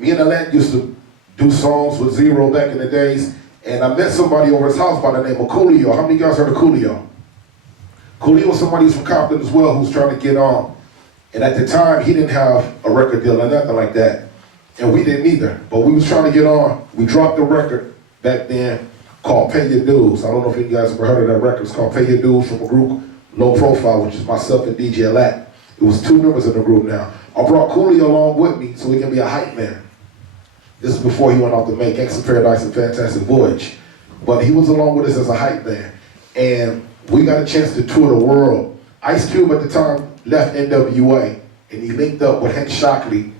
me and Alette used to do songs with Zero back in the days, and I met somebody over his house by the name of Coolio. How many of you guys heard of Coolio? Coolio was somebody who's from Compton as well, who's trying to get on. And at the time, he didn't have a record deal or nothing like that. And we didn't either, but we was trying to get on. We dropped a record back then called Pay Your Dues. I don't know if you guys ever heard of that record. It's called Pay Your Dues from a group, Low Profile, which is myself and DJ Alette. It was 2 members in the group now. I brought Coolio along with me so he can be a hype man. This is before he went off to make Gangsta Paradise and Fantastic Voyage. But he was along with us as a hype man. And we got a chance to tour the world. Ice Cube at the time left NWA, and he linked up with Hank Shockley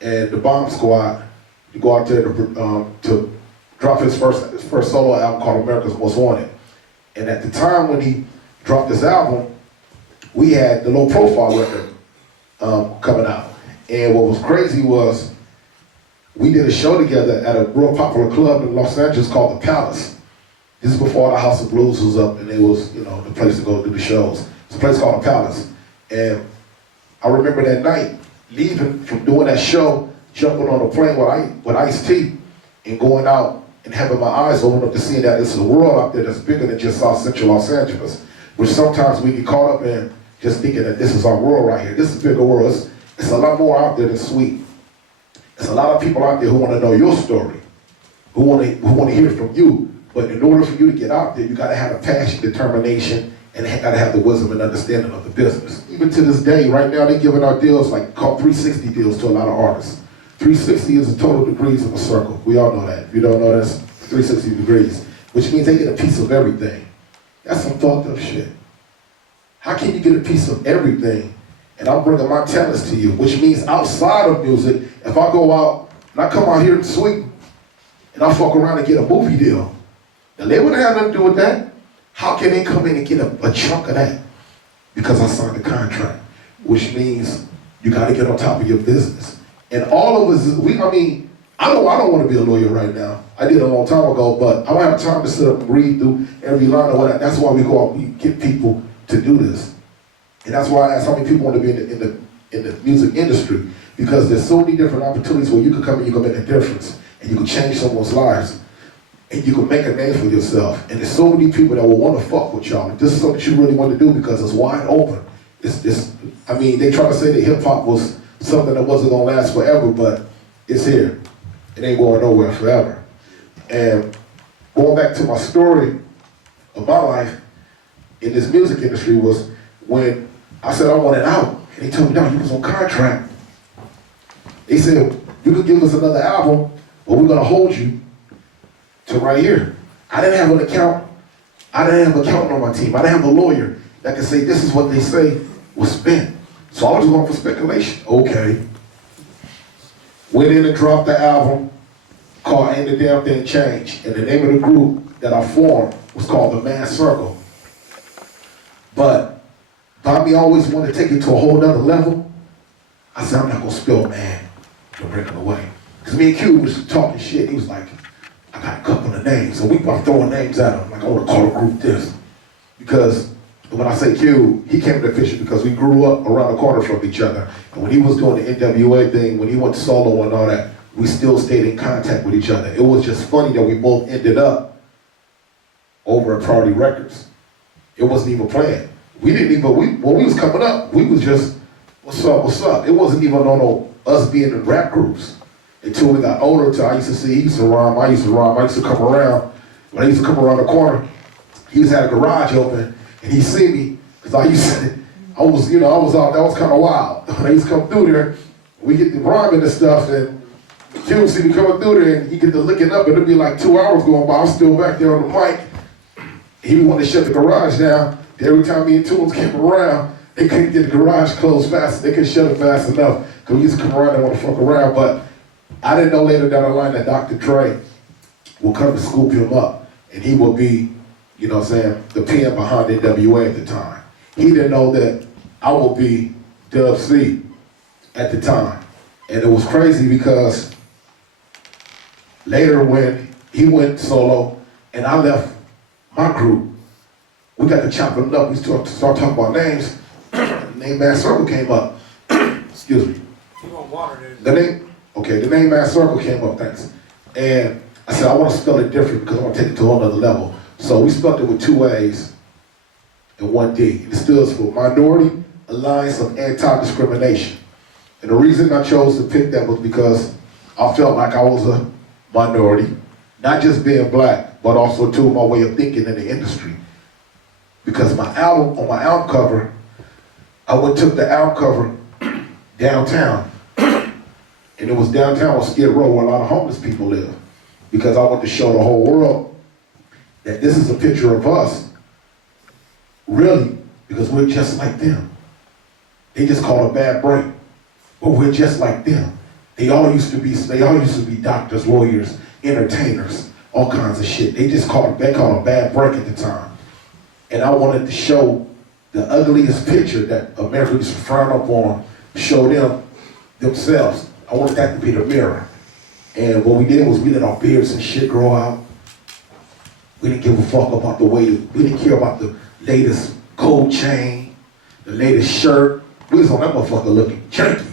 and the Bomb Squad to go out there to drop his first solo album called America's Most Wanted. And at the time when he dropped this album, we had the Low Profile record coming out. And what was crazy was we did a show together at a real popular club in Los Angeles called The Palace. This is before the House of Blues was up and it was, the place to go do the shows. It's a place called The Palace. And I remember that night, leaving from doing that show, jumping on a plane with Ice-T and going out and having my eyes open up to seeing that there's a world out there that's bigger than just South Central Los Angeles, which sometimes we get caught up in just thinking that this is our world right here. This is a bigger world. It's a lot more out there than sweet. There's a lot of people out there who want to know your story, who want to hear from you. But in order for you to get out there, you got to have a passion, determination, and got to have the wisdom and understanding of the business. Even to this day, right now, they're giving out deals called 360 deals to a lot of artists. 360 is the total degrees of a circle. We all know that. If you don't know, that's 360 degrees, which means they get a piece of everything. That's some fucked up shit. How can you get a piece of everything? And I'm bringing my talents to you, which means outside of music, if I go out and I come out here in Sweden and I fuck around and get a movie deal, now they wouldn't have nothing to do with that. How can they come in and get a chunk of that? Because I signed a contract, which means you got to get on top of your business. And all of us, I don't want to be a lawyer right now. I did a long time ago, but I don't have time to sit up and read through every line of what. That's why we go out, we get people to do this. And that's why I ask how many people want to be in the music industry, because there's so many different opportunities where you can come and you can make a difference, and you can change someone's lives, and you can make a name for yourself. And there's so many people that will want to fuck with y'all. This is something you really want to do because it's wide open. They try to say that hip hop was something that wasn't gonna last forever, but it's here. It ain't going nowhere forever. And going back to my story of my life in this music industry was when I said I wanted out, and they told me, no, you was on contract. They said, you could give us another album, but we're gonna hold you to right here. I didn't have an accountant. I didn't have an accountant on my team. I didn't have a lawyer that could say this is what they say was spent. So I was going for speculation. Okay. Went in and dropped the album called Ain't a Damn Thing Changed. And the name of the group that I formed was called The Man Circle. But Bobby always wanted to take it to a whole nother level. I said, I'm not gonna spill man to bring it away. Because me and Q was talking shit. He was like, I got a couple of names. So I'm throwing names at him. Like, I want to call the group this. Because when I say Q, he came to the picture because we grew up around the corner from each other. And when he was doing the NWA thing, when he went solo and all that, we still stayed in contact with each other. It was just funny that we both ended up over at Priority Records. It wasn't even planned. When we was coming up, we was just, what's up, what's up? It wasn't even on us being in rap groups. Until we got older, until I used to see, he used to rhyme, I used to rhyme, I used to come around. When I used to come around the corner, he used to have a garage open, and he'd see me, because I was out, that was kind of wild. When I used to come through there, we get the rhyming and stuff, and he would see me coming through there, and he get to looking up, and it'd be like 2 hours going by, I'm still back there on the mic. He would want to shut the garage down. Every time me and Tunes came around, they couldn't get the garage closed fast, they couldn't shut it fast enough, because we used to come around and want to fuck around, but I didn't know later down the line that Dr. Dre will come to scoop him up, and he will be, the PM behind NWA at the time. He didn't know that I would be Dub C at the time. And it was crazy because later when he went solo and I left my group, we got to chopping it up. We start talking about names. Name Man Circle came up. Excuse me. You want water, dude? The name? Okay, the name Man Circle came up, thanks. And I said, I want to spell it different because I want to take it to another level. So we spelled it with 2 A's and 1 D. It stands for Minority Alliance of Anti-Discrimination. And the reason I chose to pick that was because I felt like I was a minority, not just being black, but also too my way of thinking in the industry. Because on my album cover, I took the album cover downtown. And it was downtown on Skid Row where a lot of homeless people live. Because I want to show the whole world that this is a picture of us, really, because we're just like them. They just call it a bad break, but we're just like them. They all used to be doctors, lawyers, entertainers, all kinds of shit. They called it a bad break at the time. And I wanted to show the ugliest picture that America used to frown upon, show them themselves. I wanted that to be the mirror. And what we did was we let our beards and shit grow out. We didn't give a fuck about we didn't care about the latest gold chain, the latest shirt. We was on that motherfucker looking junky.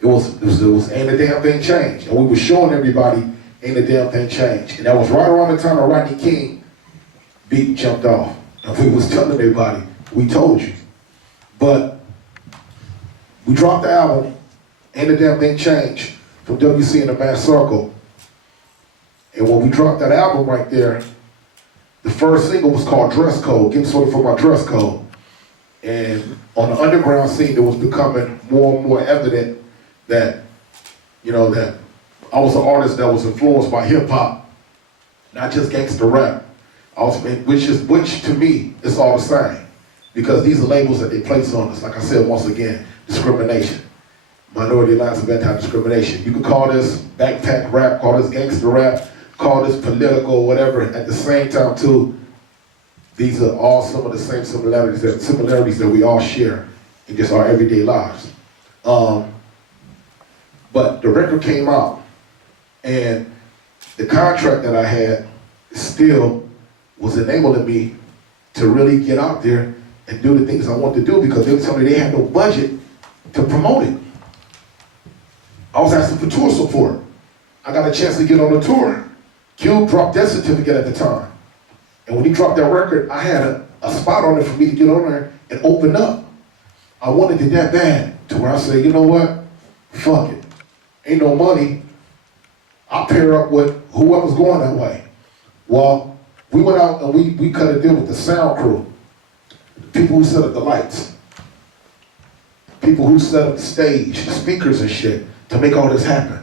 It was ain't a damn thing changed. And we were showing everybody ain't a damn thing changed. And that was right around the time that Rodney King beat and jumped off. And we was telling everybody, we told you. But we dropped the album, Ain't a Damn Thing Changed, from WC and the Man Circle. And when we dropped that album right there, the first single was called Dress Code, Getting Sorted for My Dress Code. And on the underground scene, it was becoming more and more evident that, that I was an artist that was influenced by hip hop, not just gangster rap. Which to me is all the same, because these are labels that they place on us. Like I said, once again, discrimination. Minority Alliance of Anti-Discrimination. You can call this backpack rap, call this gangster rap, call this political, whatever. At the same time, too, these are all some of the same similarities that we all share in just our everyday lives. But the record came out, and the contract that I had still was enabling me to really get out there and do the things I want to do, because they were telling me they had no budget to promote it. I was asking for tour support. I got a chance to get on the tour. Cube dropped that certificate at the time. And when he dropped that record, I had a spot on it for me to get on there and open up. I wanted it that bad to where I said, you know what? Fuck it. Ain't no money. I'll pair up with whoever's going that way. Well, we went out and we cut a deal with the sound crew. The people who set up the lights. People who set up the stage, the speakers and shit, to make all this happen.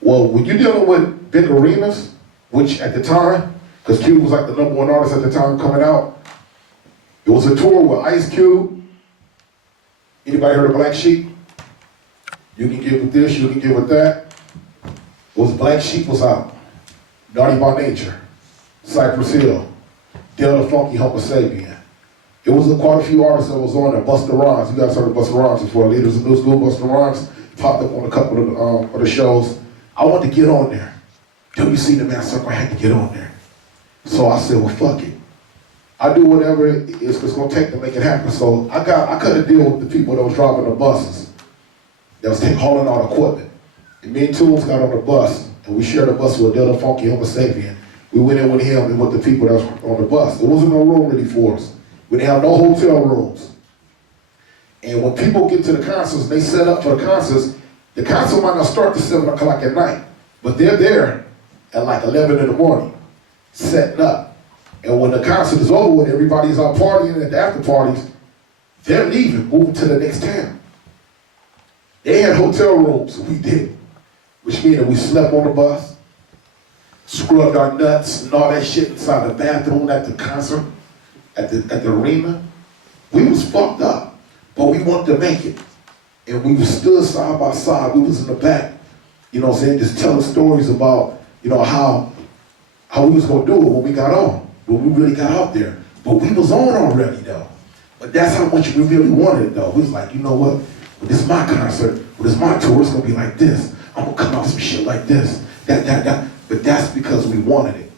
Well, when you're dealing with big arenas, which at the time, because Cube was like the #1 artist at the time coming out, it was a tour with Ice Cube. Anybody heard of Black Sheep? You can get with this, you can get with that. It was Black Sheep was out. Naughty by Nature, Cypress Hill, Delta Funky Humper Sabian. It was quite a few artists that was on there. Busta Rhymes, you guys heard of Busta Rhymes before. Leaders of New School, Busta Rhymes popped up on a couple of the shows. I wanted to get on there. WC the Man Circle, I had to get on there. So I said, well, fuck it. I do whatever it's gonna take to make it happen. So I cut a deal with the people that was driving the buses, that was hauling out equipment. And me and Tools got on the bus, and we shared a bus with Delta Funky Homo Sapien. We went in with him and with the people that was on the bus. There wasn't no room really for us. We didn't have no hotel rooms. And when people get to the concerts, they set up for the concert might not start till 7 o'clock at night, but they're there at like 11 in the morning, setting up. And when the concert is over with, everybody's out partying at the after parties, they're leaving, moving to the next town. They had hotel rooms, we didn't, which means that we slept on the bus, scrubbed our nuts and all that shit inside the bathroom at the concert, at the arena. We was fucked up, but we wanted to make it. And we were stood side by side. We was in the back, just telling stories about, how we was gonna do it when we got on, when we really got out there. But we was on already though. But that's how much we really wanted it though. We was like, you know what? When this is my concert, when this is my tour, it's gonna be like this. I'm gonna come out some shit like this, that. But that's because we wanted it.